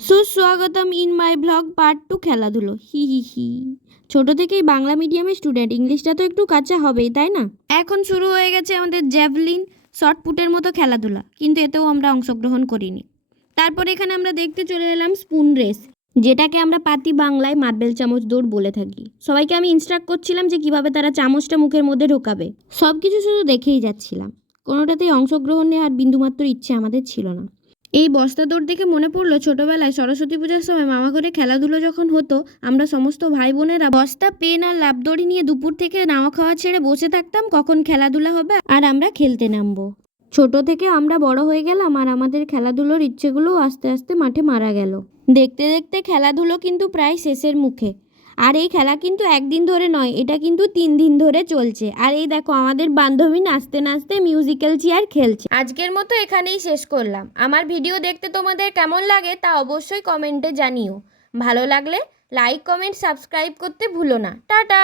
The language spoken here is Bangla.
সুস্বাগতম ইন মাই ব্লগ পার্ট 2 খেলাধুলো হি হি হি। ছোট থেকেই বাংলা মিডিয়ামের স্টুডেন্ট, ইংলিশটা তো একটু কাঁচা হবেই, তাই না? এখন শুরু হয়ে গেছে আমাদের জ্যাভলিন, শর্টপুটের মতো খেলাধুলা, কিন্তু এতেও আমরা অংশগ্রহণ করিনি। তারপর এখানে আমরা দেখতে চলে এলাম স্পুন রেস, যেটাকে আমরা পাতি বাংলায় মার্বেল চামচ দৌড় বলে থাকি। সবাইকে আমি ইনস্ট্রাক্ট করছিলাম যে কিভাবে তারা চামচটা মুখের মধ্যে ঢোকাবে। সব কিছু শুধু দেখেই যাচ্ছিলাম, কোনোটাতেই অংশগ্রহণ নেওয়ার বিন্দুমাত্র ইচ্ছে আমাদের ছিল না। এই বস্তা দৌড় দেখে মনে পড়লো ছোটবেলায় সরস্বতী পূজার সময় মামা ঘরে খেলাধুলো যখন হতো, আমরা সমস্ত ভাই বোনেরা বস্তা, পেন আর লাফদড়ি নিয়ে দুপুর থেকে নাওয়া খাওয়া ছেড়ে বসে থাকতাম কখন খেলাধুলা হবে আর আমরা খেলতে নামবো। ছোট থেকে আমরা বড় হয়ে গেলাম আর আমাদের খেলাধুলোর ইচ্ছেগুলো আস্তে আস্তে মাঠে মারা গেল। দেখতে দেখতে খেলাধুলো কিন্তু প্রায় শেষের মুখে। আর এই খেলা কিন্তু একদিন ধরে নয়, এটা কিন্তু 3 দিন ধরে চলছে। আর এই দেখো আমাদের বান্ধবী নাচতে নাচতে মিউজিক্যাল চেয়ার খেলছে। আজকের মতো এখানেই শেষ করলাম। আমার ভিডিও দেখতে তোমাদের কেমন লাগে তা অবশ্যই কমেন্টে জানিও। ভালো লাগলে লাইক, কমেন্ট, সাবস্ক্রাইব করতে ভুলো না। টাটা।